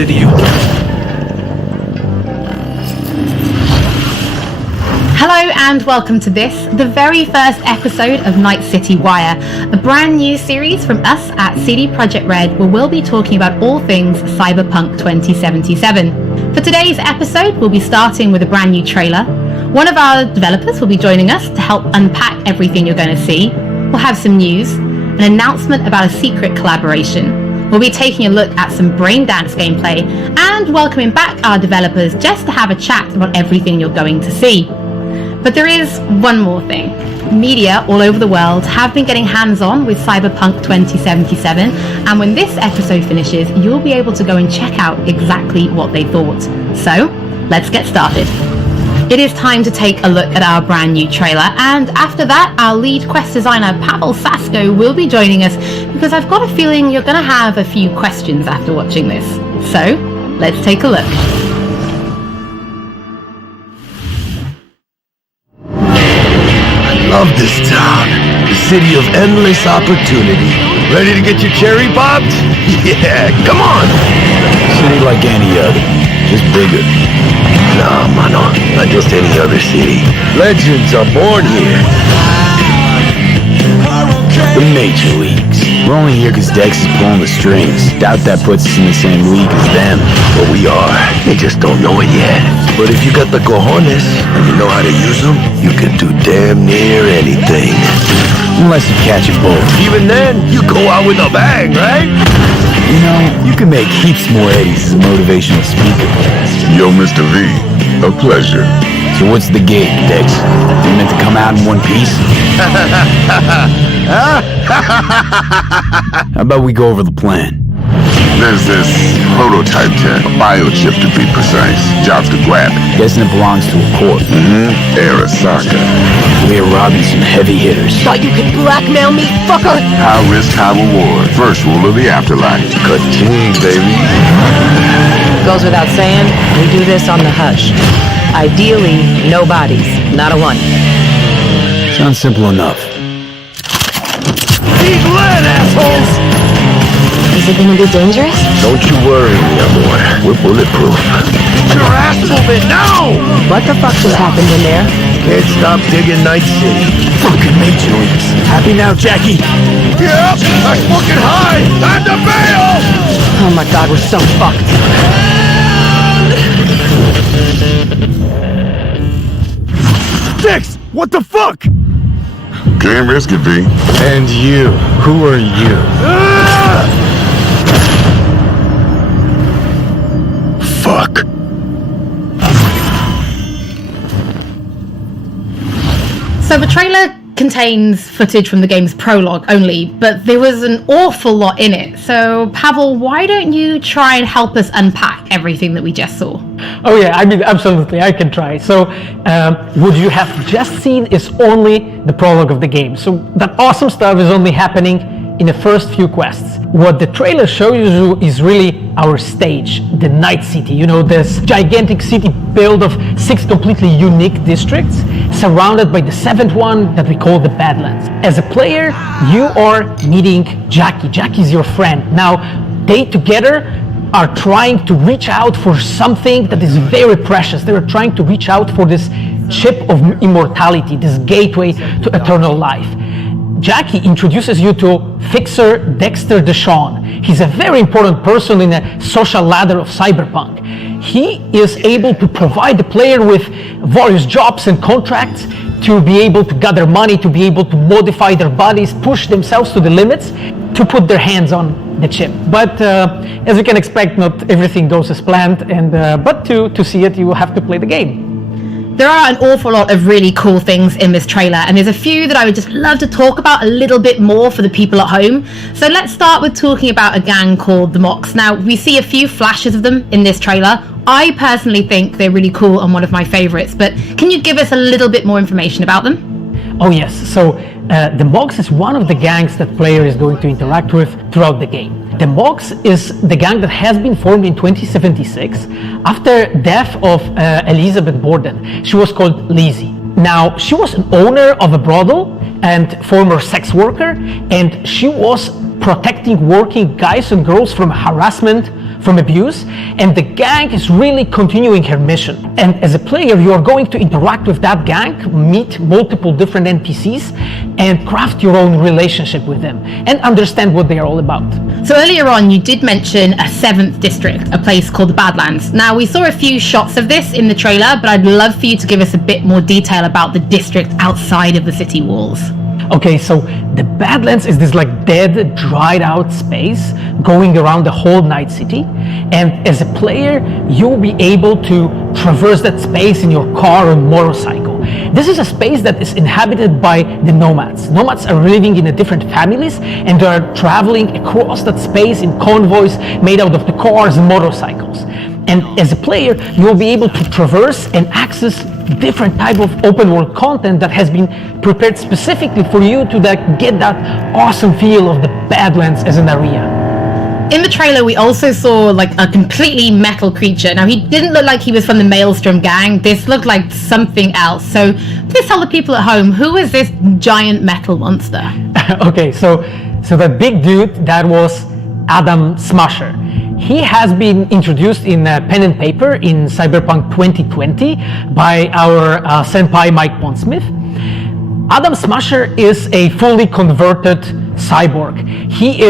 City. Hello and welcome to this, the very first episode of Night City Wire, a brand new series from us at CD Projekt Red where we'll be talking about all things Cyberpunk 2077. For today's episode, we'll be starting with a brand new trailer. One of our developers will be joining us to help unpack everything you're going to see. We'll have some news, an announcement about a secret collaboration. We'll be taking a look at some Braindance gameplay and welcoming back our developers just to have a chat about everything you're going to see. But there is one more thing. Media all over the world have been getting hands-on with Cyberpunk 2077, and when this episode finishes, you'll be able to go and check out exactly what they thought. So, let's get started. It is time to take a look at our brand new trailer, and after that, our lead quest designer Pavel Sasko will be joining us, because I've got a feeling you're going to have a few questions after watching this. So, let's take a look. Love this town, the city of endless opportunity. Ready to get your cherry popped? Yeah, come on! City like any other, just bigger. Nah, mano, not just any other city. Legends are born here. The Major Leagues. We're only here because Dex is pulling the strings. Doubt that puts us in the same league as them. But we are. They just don't know it yet. But if you got the cojones and you know how to use them, you can do damn near anything. Unless you catch a bull. Even then, you go out with a bang, right? You know, you can make heaps more eddies as a motivational speaker. Yo, Mr. V, a pleasure. So what's the gig, Dex? You meant to come out in one piece? How about we go over the plan? There's this prototype tech, a biochip to be precise. Job's to grab it. Guessing it belongs to a corp. Arasaka. We're robbing some heavy hitters. Thought you could blackmail me, fucker? High risk, high reward. First rule of the afterlife. Ka-ching, baby. Goes without saying, we do this on the hush. Ideally, no bodies, not a one. Sounds simple enough. He's lead, assholes! Is it gonna be dangerous? Don't you worry, mi amor. We're bulletproof. Get your ass moving now! What the fuck just happened in there? Can't stop digging Night City. Fucking Major Leagues. Happy now, Jackie? Yep, that's fucking high! Time to bail! Oh my god, we're so fucked. Dex, what the fuck? Can't risk it, V. And you. Who are you? Fuck. So the trailer contains footage from the game's prologue only, but there was an awful lot in it. So Pavel, why don't you try and help us unpack everything that we just saw? Oh yeah, I mean, absolutely, I can try. So what you have just seen is only the prologue of the game. So that awesome stuff is only happening in the first few quests. What the trailer shows you is really our stage, the Night City. You know, this gigantic city built of 6 completely unique districts, surrounded by the 7th one that we call the Badlands. As a player, you are meeting Jackie. Jackie's your friend. Now, they together are trying to reach out for something that is very precious. They are trying to reach out for this chip of immortality, this gateway to eternal life. Jackie introduces you to Fixer Dexter Deshawn. He's a very important person in the social ladder of Cyberpunk. He is able to provide the player with various jobs and contracts to be able to gather money, to be able to modify their bodies, push themselves to the limits, to put their hands on the chip. But as you can expect, not everything goes as planned, and but to see it, you will have to play the game. There are an awful lot of really cool things in this trailer, and there's a few that I would just love to talk about a little bit more for the people at home. So let's start with talking about a gang called the Mox. Now, we see a few flashes of them in this trailer. I personally think they're really cool and one of my favorites, but can you give us a little bit more information about them? Oh yes, so the Mox is one of the gangs that player is going to interact with throughout the game. The Mox is the gang that has been formed in 2076 after death of Elizabeth Borden. She was called Lizzie. Now, she was an owner of a brothel and former sex worker, and she was protecting working guys and girls from harassment, from abuse, and the gang is really continuing her mission. And as a player, you are going to interact with that gang, meet multiple different NPCs, and craft your own relationship with them, and understand what they are all about. So earlier on, you did mention a 7th district, a place called the Badlands. Now, we saw a few shots of this in the trailer, but I'd love for you to give us a bit more detail about the district outside of the city walls. Okay, so the Badlands is this like dead, dried out space going around the whole Night City. And as a player, you'll be able to traverse that space in your car or motorcycle. This is a space that is inhabited by the nomads. Nomads are living in different families, and they are traveling across that space in convoys made out of the cars and motorcycles. And as a player, you'll be able to traverse and access different type of open world content that has been prepared specifically for you to get that awesome feel of the Badlands as an area. In the trailer, we also saw like a completely metal creature. Now, he didn't look like he was from the Maelstrom gang. This looked like something else. So please tell the people at home, who is this giant metal monster? Okay, so that big dude, that was Adam Smasher. He has been introduced in pen and paper in Cyberpunk 2020 by our senpai Mike Pondsmith. Adam Smasher is a fully converted cyborg. He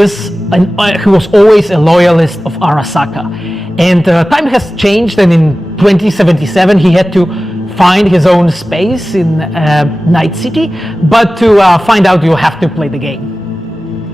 was always a loyalist of Arasaka. And time has changed, and in 2077 he had to find his own space in Night City. But to find out, you'll have to play the game.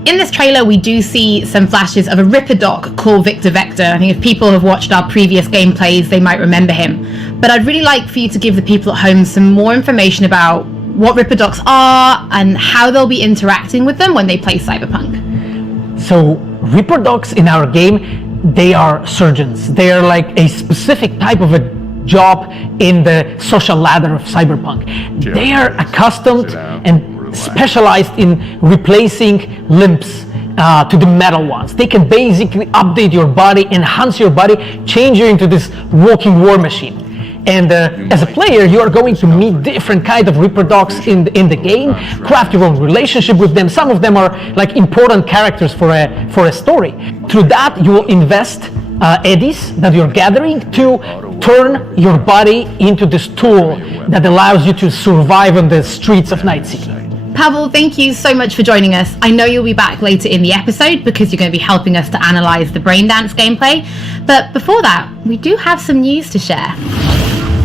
In this trailer, we do see some flashes of a Ripper Doc called Victor Vector. I think if people have watched our previous gameplays, they might remember him. But I'd really like for you to give the people at home some more information about what Ripper Docs are and how they'll be interacting with them when they play Cyberpunk. So Ripper Docs in our game, they are surgeons. They are like a specific type of a job in the social ladder of Cyberpunk. They are accustomed and specialized in replacing limbs to the metal ones. They can basically update your body, enhance your body, change you into this walking war machine. And as a player, you are going to meet different kind of Ripper Docs in the game, craft your own relationship with them. Some of them are like important characters for a story. Through that, you will invest eddies that you're gathering to turn your body into this tool that allows you to survive on the streets of Night City. Pavel, thank you so much for joining us. I know you'll be back later in the episode because you're going to be helping us to analyze the Braindance gameplay. But before that, we do have some news to share.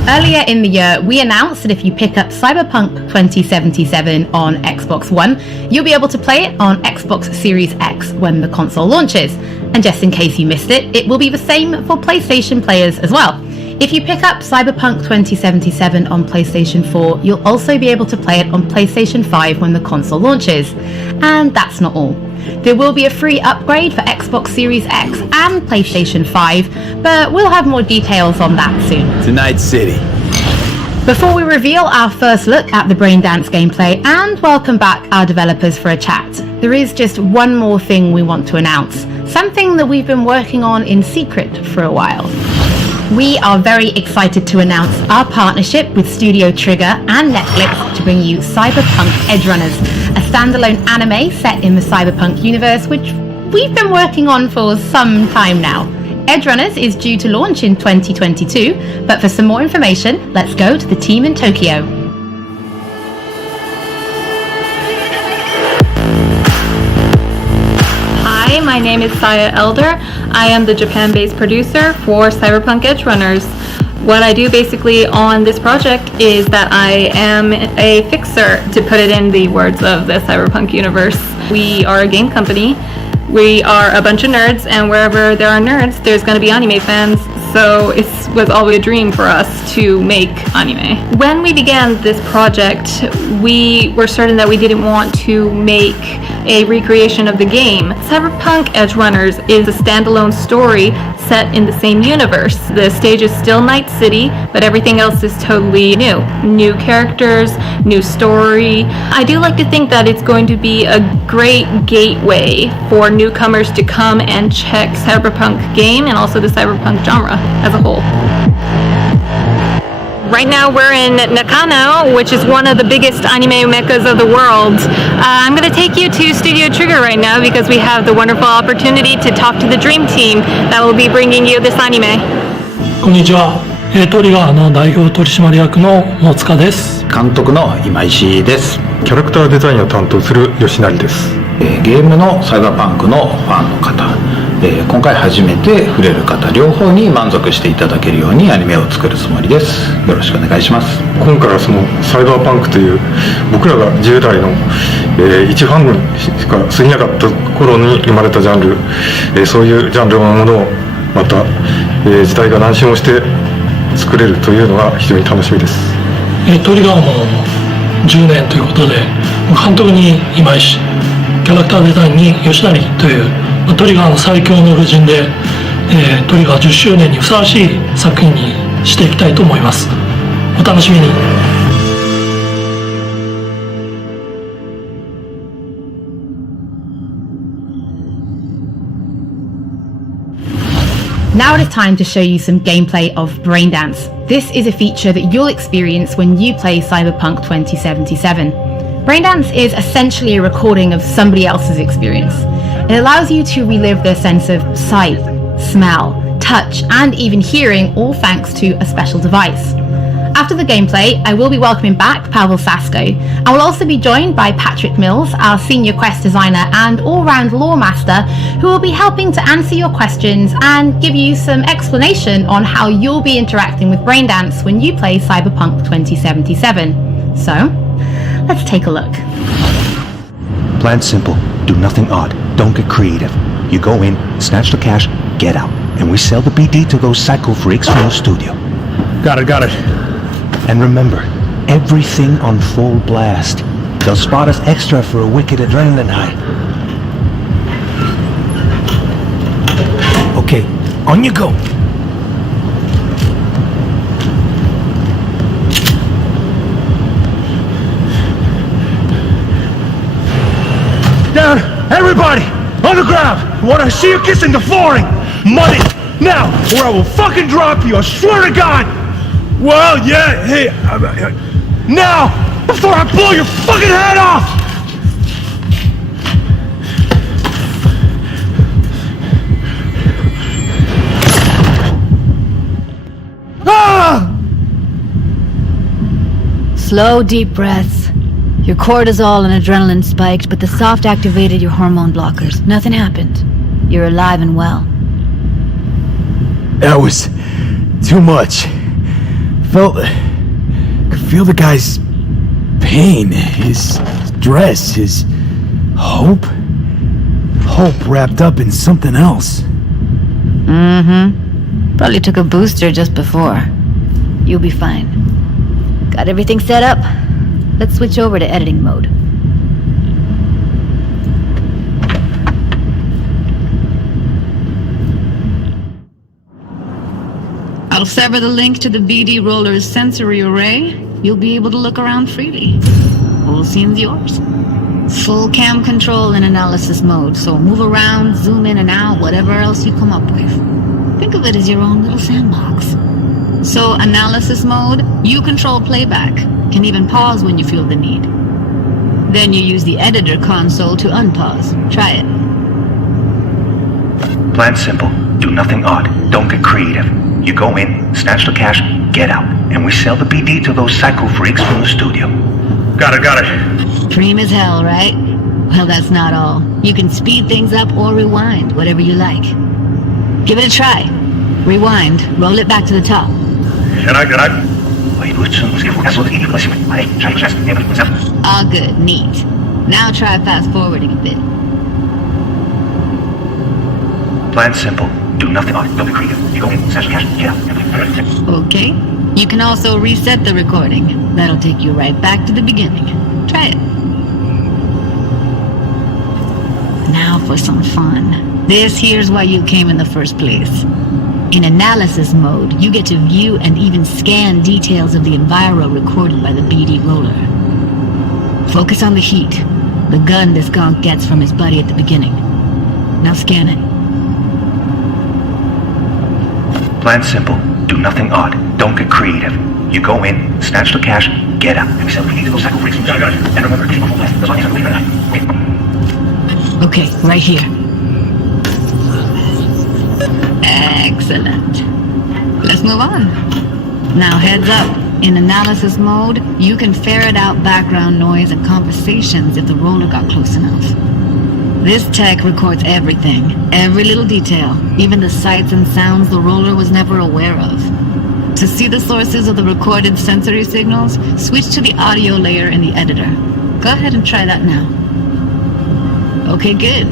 Earlier in the year, we announced that if you pick up Cyberpunk 2077 on Xbox One, you'll be able to play it on Xbox Series X when the console launches. And just in case you missed it, it will be the same for PlayStation players as well. If you pick up Cyberpunk 2077 on PlayStation 4, you'll also be able to play it on PlayStation 5 when the console launches. And that's not all. There will be a free upgrade for Xbox Series X and PlayStation 5, but we'll have more details on that soon. To Night City. Before we reveal our first look at the Braindance gameplay and welcome back our developers for a chat, there is just one more thing we want to announce, something that we've been working on in secret for a while. We are very excited to announce our partnership with Studio Trigger and Netflix to bring you Cyberpunk Edgerunners, a standalone anime set in the Cyberpunk universe, which we've been working on for some time now. Edgerunners is due to launch in 2022, but for some more information, let's go to the team in Tokyo. Hi, my name is Saya Elder. I am the Japan-based producer for Cyberpunk Edgerunners. What I do basically on this project is that I am a fixer, to put it in the words of the Cyberpunk universe. We are a game company. We are a bunch of nerds, and wherever there are nerds, there's going to be anime fans. So it was always a dream for us to make anime. When we began this project, we were certain that we didn't want to make a recreation of the game. Cyberpunk Edgerunners is a standalone story set in the same universe. The stage is still Night City, but everything else is totally new. New characters, new story. I do like to think that it's going to be a great gateway for newcomers to come and check Cyberpunk game and also the Cyberpunk genre as a whole. Right now we're in Nakano, which is one of the biggest anime meccas of the world. I'm going to take you to Studio Trigger right now because we have the wonderful opportunity to talk to the Dream Team that will be bringing you this anime. こんにちは。トリガーの代表取締役の大塚です。監督の今石です。キャラクターデザインを担当する吉成です。ゲームのサイバーパンクのファンの方、今回初めて触れる方両方に満足していただけるようにアニメを作るつもりです。よろしくお願いします。今回はそのサイバーパンクという僕らが10代の、一ファンしか過ぎなかった頃に生まれたジャンル、そういうジャンルのものをまた、時代が何周もして作れるというのが非常に楽しみです。トリガーも10年ということで、監督に今石、キャラクターデザインに吉成というトリガーの最強のル人で、トリガー10周年にふさわしい作品にしていきたいと思います。お楽しみに。Now it is time to show you some gameplay of Braindance. This is a feature that you'll experience when you play Cyberpunk 2077. Braindance is essentially a recording of somebody else's experience. It allows you to relive their sense of sight, smell, touch, and even hearing, all thanks to a special device. After the gameplay, I will be welcoming back Pavel Sasko. I will also be joined by Patrick Mills, our senior quest designer and all-round lore master, who will be helping to answer your questions and give you some explanation on how you'll be interacting with Braindance when you play Cyberpunk 2077. So, let's take a look. Plan simple. Do nothing odd. Don't get creative. You go in, snatch the cash, get out. And we sell the BD to those psycho freaks from the studio. Got it. And remember, everything on full blast. They'll spot us extra for a wicked adrenaline high. Okay, on you go. Down! Everybody! On the ground! I want to see you kissing the flooring! Money! Now! Or I will fucking drop you! I swear to God! Well, yeah, hey... now! Before I blow your fucking head off! Ah! Slow, deep breaths. Your cortisol and adrenaline spiked, but the soft activated your hormone blockers. Nothing happened. You're alive and well. That was too much. Could feel the guy's pain, his stress, his hope. Hope wrapped up in something else. Probably took a booster just before. You'll be fine. Got everything set up? Let's switch over to editing mode. I'll sever the link to the BD Roller's sensory array. You'll be able to look around freely. Whole scene's yours. Full cam control in analysis mode, so move around, zoom in and out, whatever else you come up with. Think of it as your own little sandbox. So analysis mode, you control playback. Can even pause when you feel the need. Then you use the editor console to unpause. Try it. Plan simple. Do nothing odd. Don't get creative. You go in, snatch the cash, get out. And we sell the BD to those psycho freaks from the studio. Got it. Dream as hell, right? Well, that's not all. You can speed things up or rewind, whatever you like. Give it a try. Rewind, roll it back to the top. All good, neat. Now try fast forwarding a bit. Plan simple. Do nothing odd. Don't be creative. You go in, snatch the cash, get out. Okay. You can also reset the recording. That'll take you right back to the beginning. Try it. Now for some fun. This here's why you came in the first place. In analysis mode, you get to view and even scan details of the enviro recorded by the BD Roller. Focus on the heat, the gun this gonk gets from his buddy at the beginning. Now scan it. Plan simple. Do nothing odd. Don't get creative. You go in, snatch the cash, get out, and we sell the BD to those psycho freaks from the street. And remember, keep them full blast. That's all you have to leave. Okay, right here. Excellent. Let's move on. Now heads up. In analysis mode, you can ferret out background noise and conversations if the roller got close enough. This tech records everything, every little detail, even the sights and sounds the roller was never aware of. To see the sources of the recorded sensory signals, switch to the audio layer in the editor. Go ahead and try that now. Okay, good.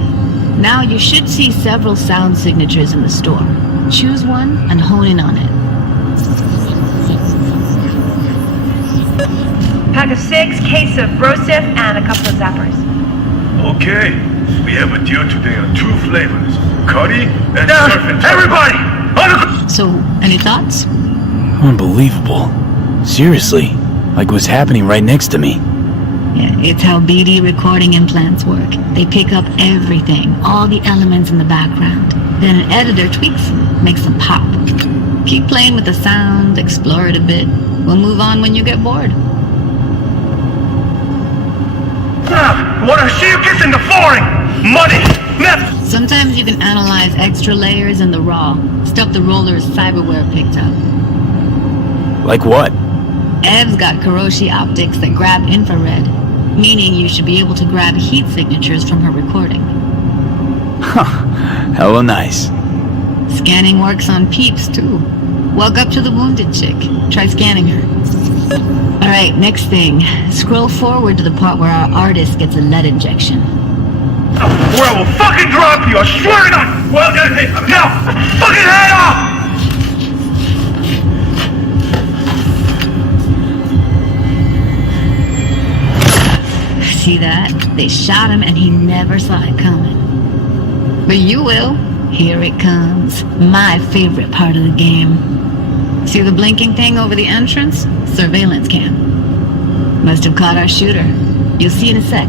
Now you should see several sound signatures in the store. Choose one and hone in on it. Pack of 6, case of Brosif, and a couple of zappers. Okay, we have a deal today on 2 flavors, curry and surf and turf. Everybody! So, any thoughts? Unbelievable. Seriously, like what's happening right next to me. Yeah, it's how BD recording implants work. They pick up everything, all the elements in the background. Then an editor tweaks them, makes them pop. Keep playing with the sound, explore it a bit. We'll move on when you get bored. I wanna see you kissing the flooring! Money! Never! Sometimes you can analyze extra layers in the raw, stuff the roller's cyberware picked up. Like what? Ev's got Kiroshi optics that grab infrared, meaning you should be able to grab heat signatures from her recording. Huh. Hella nice. Scanning works on peeps, too. Walk up to the wounded chick. Try scanning her. Alright, next thing. Scroll forward to the part where our artist gets a lead injection. Or I will fucking drop you, I swear to God! Well, hey, now! Fucking head off! See that? They shot him and he never saw it coming. But you will. Here it comes. My favorite part of the game. See the blinking thing over the entrance? Surveillance cam. Must have caught our shooter. You'll see in a sec.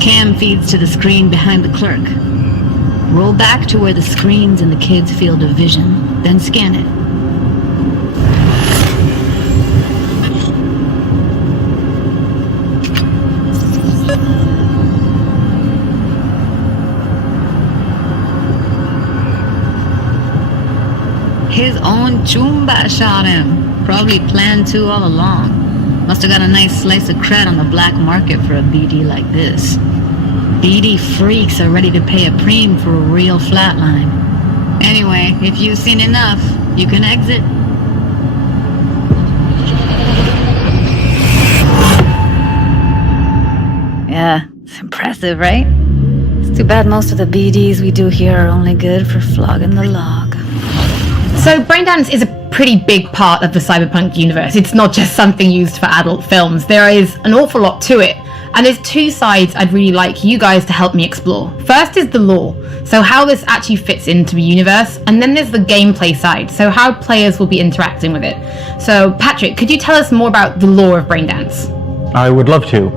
Cam feeds to the screen behind the clerk. Roll back to where the screen's in the kid's field of vision, then scan it. His own Chumba shot him. Probably planned to all along. Must have got a nice slice of cred on the black market for a BD like this. BD freaks are ready to pay a preem for a real flatline. Anyway, if you've seen enough, you can exit. Yeah, it's impressive, right? It's too bad most of the BDs we do here are only good for flogging the log. So Braindance is a pretty big part of the Cyberpunk universe. It's not just something used for adult films. There is an awful lot to it. And there's 2 sides I'd really like you guys to help me explore. First is the lore, so how this actually fits into the universe, and then there's the gameplay side, so how players will be interacting with it. So Patrick, could you tell us more about the lore of Braindance? I would love to.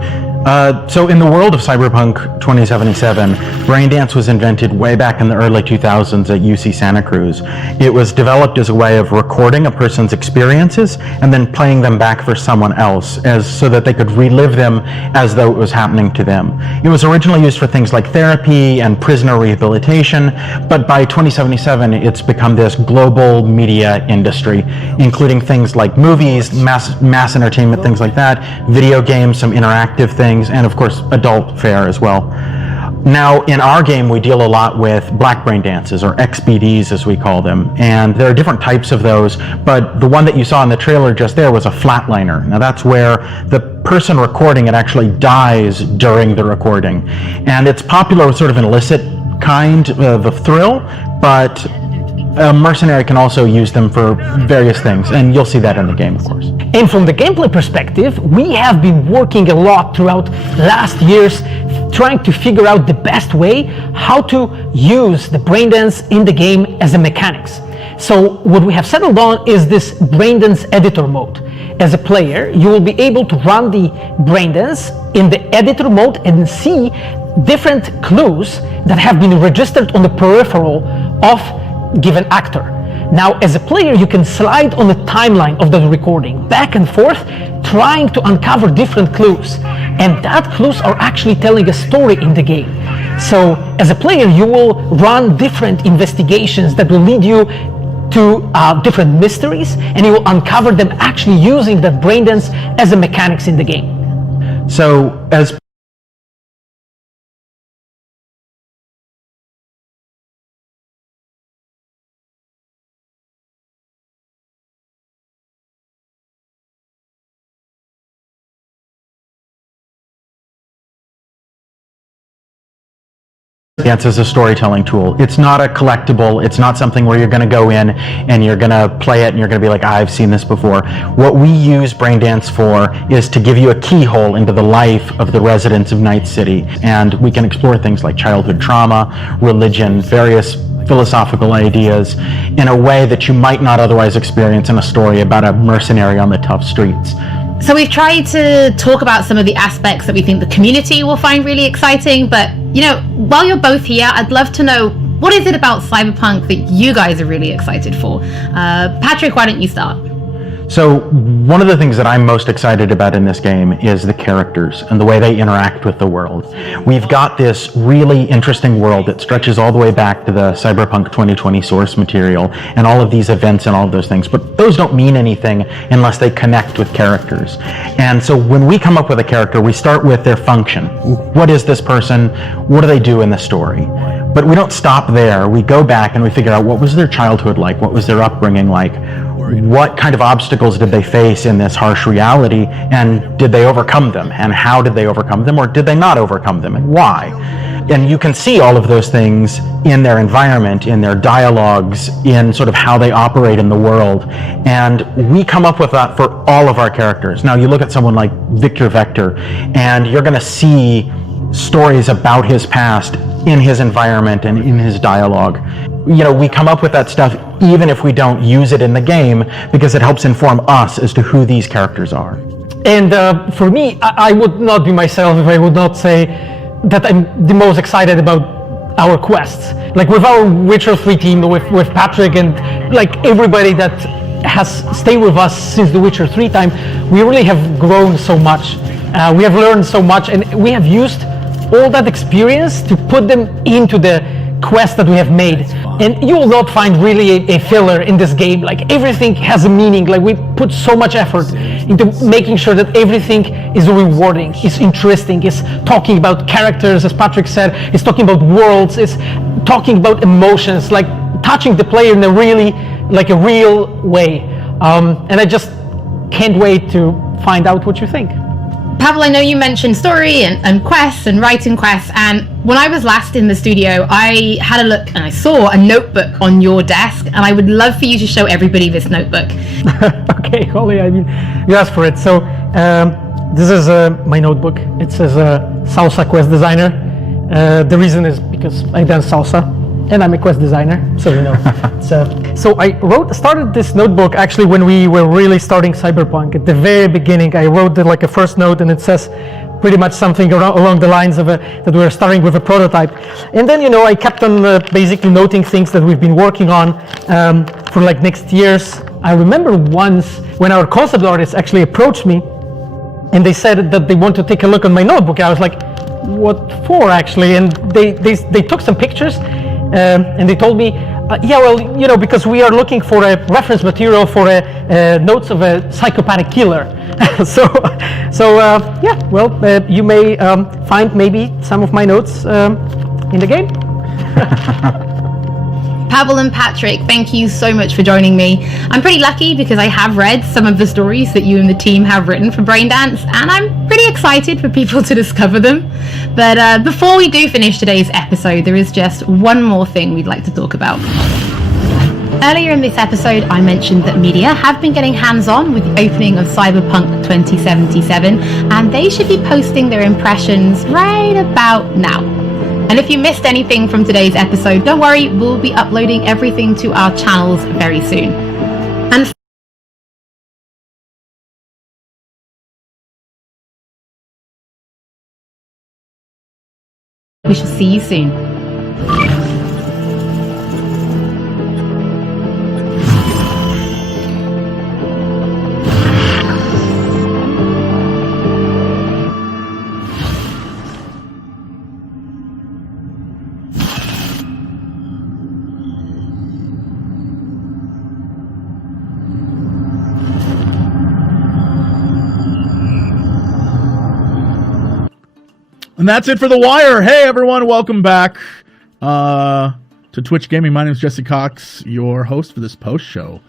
So in the world of Cyberpunk 2077, Braindance was invented way back in the early 2000s at UC Santa Cruz. It was developed as a way of recording a person's experiences and then playing them back for someone else, so that they could relive them as though it was happening to them. It was originally used for things like therapy and prisoner rehabilitation, but by 2077 it's become this global media industry, including things like movies, mass entertainment, things like that, video games, some interactive things, and of course adult fare as well. Now in our game we deal a lot with black brain dances, or XBDs as we call them, and there are different types of those, but the one that you saw in the trailer just there was a flatliner. Now that's where the person recording it actually dies during the recording, and it's popular with sort of an illicit kind of a thrill, but a mercenary can also use them for various things, and you'll see that in the game, of course. And from the gameplay perspective, we have been working a lot throughout last years trying to figure out the best way how to use the Braindance in the game as a mechanics. So what we have settled on is this Braindance editor mode. As a player, you will be able to run the Braindance in the editor mode and see different clues that have been registered on the peripheral of given actor. Now, as a player, you can slide on the timeline of the recording, back and forth, trying to uncover different clues. And that clues are actually telling a story in the game. So, as a player, you will run different investigations that will lead you to different mysteries, and you will uncover them actually using that Braindance as a mechanics in the game. So, as Braindance is a storytelling tool. It's not a collectible. It's not something where you're going to go in and you're going to play it and you're going to be like, I've seen this before. What we use Braindance for is to give you a keyhole into the life of the residents of Night City. And we can explore things like childhood trauma, religion, various philosophical ideas in a way that you might not otherwise experience in a story about a mercenary on the tough streets. So we've tried to talk about some of the aspects that we think the community will find really exciting, but you know, while you're both here, I'd love to know, what is it about Cyberpunk that you guys are really excited for? Patrick, why don't you start? So one of the things that I'm most excited about in this game is the characters and the way they interact with the world. We've got this really interesting world that stretches all the way back to the Cyberpunk 2020 source material and all of these events and all of those things, but those don't mean anything unless they connect with characters. And so when we come up with a character, we start with their function. What is this person? What do they do in the story? But we don't stop there. We go back and we figure out, what was their childhood like? What was their upbringing like? What kind of obstacles did they face in this harsh reality, and did they overcome them? And how did they overcome them, or did they not overcome them, and why? And you can see all of those things in their environment, in their dialogues, in sort of how they operate in the world. And we come up with that for all of our characters. Now, you look at someone like Victor Vector, and you're going to see stories about his past in his environment and in his dialogue. You know, we come up with that stuff even if we don't use it in the game, because it helps inform us as to who these characters are. And for me, I would not be myself if I would not say that I'm the most excited about our quests. Like with our Witcher 3 team, with Patrick and like everybody that has stayed with us since the Witcher 3 time, we really have grown so much. We have learned so much, and we have used all that experience to put them into the quest that we have made. And you will not find really a filler in this game. Like everything has a meaning. Like we put so much effort into making sure that everything is rewarding, is interesting, is talking about characters, as Patrick said, is talking about worlds, is talking about emotions, like touching the player in a really, like a real way. And I just can't wait to find out what you think. Pavel, I know you mentioned story and quests and writing quests, and when I was last in the studio, I had a look and I saw a notebook on your desk, and I would love for you to show everybody this notebook. Okay, Holly, I mean, you asked for it. So this is my notebook. It says Salsa Quest Designer. The reason is because I've done salsa, and I'm a quest designer, so you know. So I started this notebook actually when we were really starting Cyberpunk. At the very beginning, I wrote like a first note, and it says pretty much something along the lines of that we were starting with a prototype. And then, you know, I kept on basically noting things that we've been working on for like next years. I remember once when our concept artists actually approached me, and they said that they want to take a look on my notebook. I was like, what for actually? And they took some pictures. And they told me, yeah, well, you know, because we are looking for a reference material for notes of a psychopathic killer. Yeah, well, you may find maybe some of my notes in the game. Pavel and Patrick, thank you so much for joining me. I'm pretty lucky because I have read some of the stories that you and the team have written for Braindance, and I'm pretty excited for people to discover them. But before we do finish today's episode, there is just one more thing we'd like to talk about. Earlier in this episode, I mentioned that media have been getting hands-on with the opening of Cyberpunk 2077, and they should be posting their impressions right about now. And if you missed anything from today's episode, don't worry, we'll be uploading everything to our channels very soon. And we shall see you soon. And that's it for The Wire. Hey, everyone, welcome back to Twitch Gaming. My name is Jesse Cox, your host for this post show.